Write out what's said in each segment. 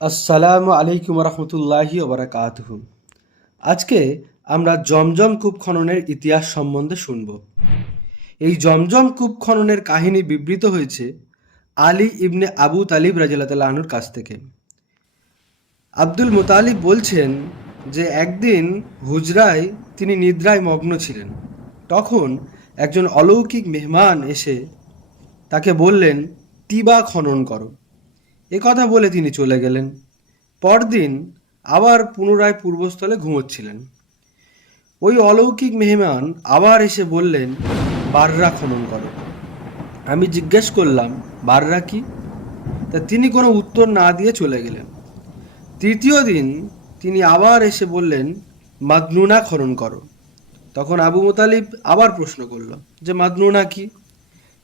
আসসালামু আলাইকুম রহমতুল্লাহি ওবরাকাতুহু। আজকে আমরা জমজম কূপ খননের ইতিহাস সম্বন্ধে শুনব। এই জমজম কূপ খননের কাহিনী বিবৃত হয়েছে আলী ইবনে আবু তালিব রাদিয়াল্লাহু আনহুর কাছ থেকে। আব্দুল মুতালিব বলছেন যে একদিন হুজরায় তিনি নিদ্রায় মগ্ন ছিলেন। তখন একজন অলৌকিক মেহমান এসে তাকে বললেন, তিবা খনন করো। এ কথা বলে তিনি চলে গেলেন। পরদিন আবার পুনরায় পূর্বস্থলে ঘুমোচ্ছিলেন। ওই অলৌকিক মেহমান আবার এসে বললেন, বাররা খনন করো। আমি জিজ্ঞেস করলাম, বাররা কি? তা তিনি কোনো উত্তর না দিয়ে চলে গেলেন। তৃতীয় দিন তিনি আবার এসে বললেন, মাদনুনা খনন করো। তখন আবু মুতালিব আবার প্রশ্ন করল যে মাদনুনা কি?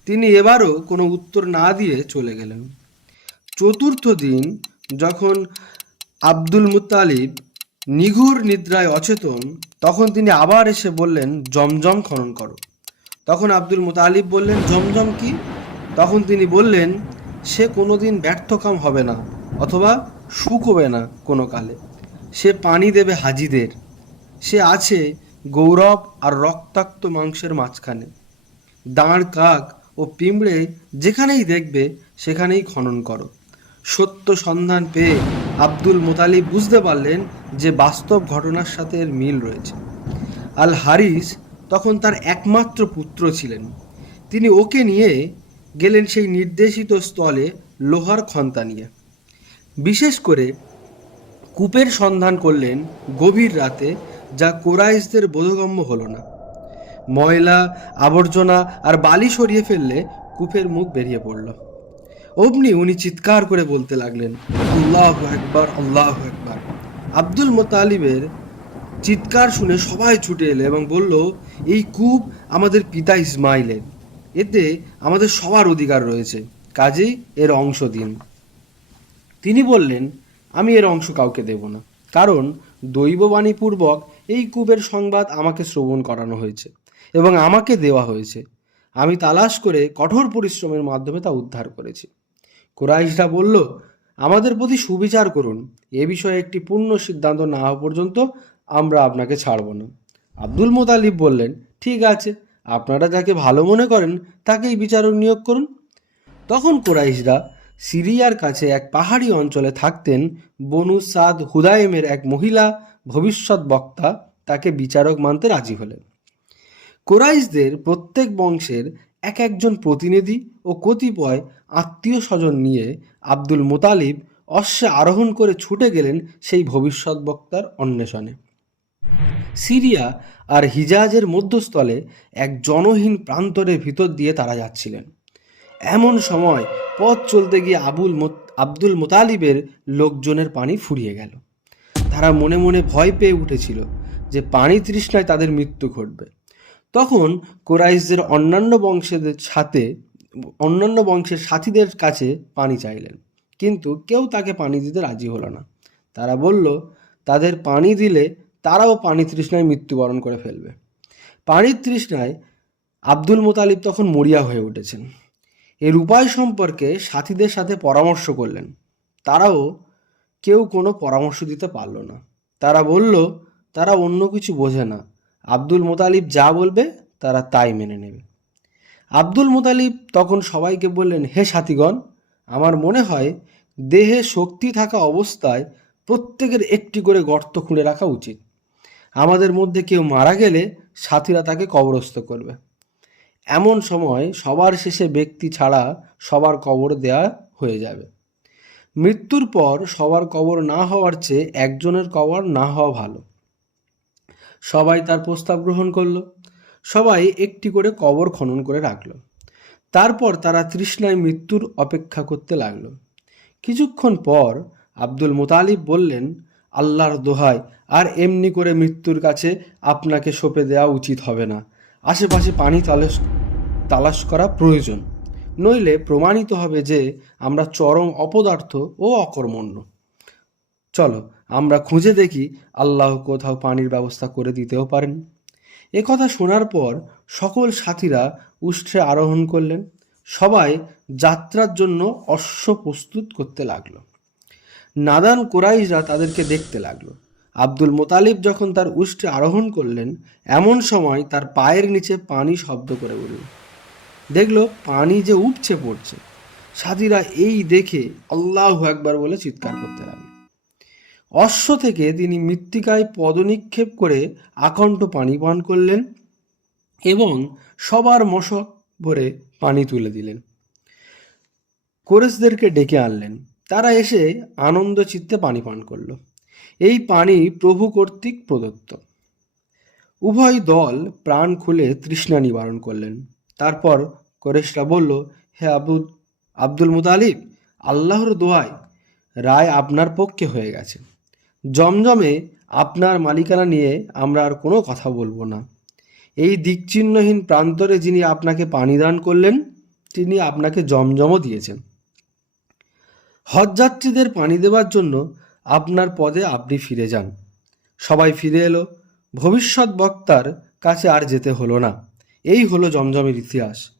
তিনি এবারও কোনো উত্তর না দিয়ে চলে গেলেন। চতুর্থ দিন যখন আব্দুল মুত্তালিব নিঘুর নিদ্রায় অচেতন, তখন তিনি আবার এসে বললেন, জমজম খনন করো। তখন আব্দুল মুতালিব বললেন, জমজম কি? তখন তিনি বললেন, সে কোনোদিন ব্যর্থকাম হবে না অথবা শুকোবে না কোনো কালে। সে পানি দেবে হাজিদের। সে আছে গৌরব আর রক্তাক্ত মাংসের মাঝখানে। দাঁড় কাক ও পিঁমড়ে যেখানেই দেখবে সেখানেই খনন করো। সত্য সন্ধান পেয়ে আব্দুল মুতালিব বুঝতে পারলেন যে বাস্তব ঘটনার সাথে এর মিল রয়েছে। আল হারিস তখন তার একমাত্র পুত্র ছিলেন। তিনি ওকে নিয়ে গেলেন সেই নির্দেশিত স্থলে লোহার খন্তা নিয়ে। বিশেষ করে কূপের সন্ধান করলেন গভীর রাতে, যা কুরাইশদের বোধগম্য হলো না। ময়লা আবর্জনা আর বালি সরিয়ে ফেললে কূপের মুখ বেরিয়ে পড়ল। অমনি উনি চিৎকার করে বলতে লাগলেন, আল্লাহু আকবার, আল্লাহু আকবার। আব্দুল মুতালিবের চিৎকার শুনে সবাই ছুটে এলো এবং বলল, এই কূপ আমাদের পিতা ইসমাইলের। এতে আমাদের সবার অধিকার রয়েছে, কাজেই এর অংশ দিন। তিনি বললেন, আমি এর অংশ কাউকে দেব না, কারণ দৈববাণীপূর্বক এই কূপের সংবাদ আমাকে শ্রবণ করানো হয়েছে এবং আমাকে দেওয়া হয়েছে। আমি তালাশ করে কঠোর পরিশ্রমের মাধ্যমে তা উদ্ধার করেছি। কুরাইশরা বলল, আমাদের প্রতি সুবিচার করুন। এ বিষয়ে একটি পূর্ণ সিদ্ধান্ত না হওয়া পর্যন্ত আমরা আপনাকে ছাড়ব না। আব্দুল মুতালিব বললেন, ঠিক আছে, আপনারা যাকে ভালো মনে করেন তাকেই বিচারক নিয়োগ করুন। তখন কুরাইশরা সিরিয়ার কাছে এক পাহাড়ি অঞ্চলে থাকতেন বনু সাদ হুদাইমের এক মহিলা ভবিষ্যৎ বক্তা তাকে বিচারক মানতে রাজি হলেন। কুরাইশদের প্রত্যেক বংশের এক একজন প্রতিনিধি ও কতিপয় আত্মীয় স্বজন নিয়ে আব্দুল মুতালিব অশ্বে আরোহণ করে ছুটে গেলেন সেই ভবিষ্যৎ বক্তার অন্বেষণে। সিরিয়া আর হিজাজের মধ্যস্থলে এক জনহীন প্রান্তরের ভিতর দিয়ে তারা যাচ্ছিলেন। এমন সময় পথ চলতে গিয়ে আব্দুল মুতালিবের লোকজনের পানি ফুরিয়ে গেল। তারা মনে মনে ভয় পেয়ে উঠেছিল যে পানি তৃষ্ণায় তাদের মৃত্যু ঘটবে। তখন কুরাইশদের অন্যান্য বংশের সাথীদের কাছে পানি চাইলেন, কিন্তু কেউ তাকে পানি দিতে রাজি হলো না। তারা বলল, তাদের পানি দিলে তারাও পানি তৃষ্ণায় মৃত্যুবরণ করে ফেলবে। পানির তৃষ্ণায় আব্দুল মুতালিব তখন মরিয়া হয়ে উঠেছেন। এর উপায় সম্পর্কে সাথীদের সাথে পরামর্শ করলেন। তারাও কেউ কোনো পরামর্শ দিতে পারল না। তারা বলল, তারা অন্য কিছু বোঝে না, আব্দুল মুতালিব যা বলবে তারা তাই মেনে নেবে। আব্দুল মুতালিব তখন সবাইকে বললেন, হে সাথীগণ, আমার মনে হয় দেহে শক্তি থাকা অবস্থায় প্রত্যেকের একটি করে গর্ত খুঁড়ে রাখা উচিত। আমাদের মধ্যে কেউ মারা গেলে সাথীরা তাকে কবরস্থ করবে। এমন সময় সবার শেষে ব্যক্তি ছাড়া সবার কবর দেয়া হয়ে যাবে। মৃত্যুর পর সবার কবর না হওয়ার চেয়ে একজনের কবর না হওয়া ভালো। সবাই তার প্রস্তাব গ্রহণ করলো। সবাই একটি করে কবর খনন করে রাখলো। তারপর তারা তৃষ্ণায় মৃত্যুর অপেক্ষা করতে লাগলো। কিছুক্ষণ পর আব্দুল মুতালিব বললেন, আল্লাহর দোহাই, আর এমনি করে মৃত্যুর কাছে আপনাকে সঁপে দেওয়া উচিত হবে না। আশেপাশে পানি তালাশ করা প্রয়োজন, নইলে প্রমাণিত হবে যে আমরা চরম অপদার্থ ও অকর্মণ্য। চলো আমরা খুঁজে দেখি, আল্লাহ কোথাও পানির ব্যবস্থা করে দিতেও পারেন। একথা শোনার পর সকল সাথীরা উষ্ট্রে আরোহণ করলেন। সবাই যাত্রার জন্য অশ্ব প্রস্তুত করতে লাগলো। নাদান কুরাইশরা তাদেরকে দেখতে লাগলো। আব্দুল মোতালিব যখন তার উষ্টে আরোহণ করলেন, এমন সময় তার পায়ের নিচে পানি শব্দ করে উঠল। দেখলো পানি যে উপচে পড়ছে। সাথীরা এই দেখে আল্লাহু আকবার বলে চিৎকার করতে লাগলো। অশ্ব থেকে তিনি মৃত্তিকায় পদনিক্ষেপ করে আকণ্ঠ পানি পান করলেন এবং সবার মশক ভরে পানি তুলে দিলেন। কোরেশদেরকে ডেকে আনলেন। তারা এসে আনন্দ চিত্তে পানি পান করল। এই পানি প্রভু কর্তৃক প্রদত্ত। উভয় দল প্রাণ খুলে তৃষ্ণা নিবারণ করলেন। তারপর কোরেশরা বলল, হে আব্দুল মুতালিব, আল্লাহর দোয়ায় রায় আপনার পক্ষে হয়ে গেছে। জমজমে আপনার মালিকানা নিয়ে আমরা আর কোনো কথা বলবো না। এই দিকচিহ্নহীন প্রান্তরে যিনি আপনাকে পানি দান করলেন, তিনি আপনাকে জমজমও দিয়েছেন। হজযাত্রীদের পানি দেওয়ার জন্য আপনার পদে আপনি ফিরে যান। সবাই ফিরে এলো। ভবিষ্যৎ বক্তার কাছে আর যেতে হলো না। এই হলো জমজমের ইতিহাস।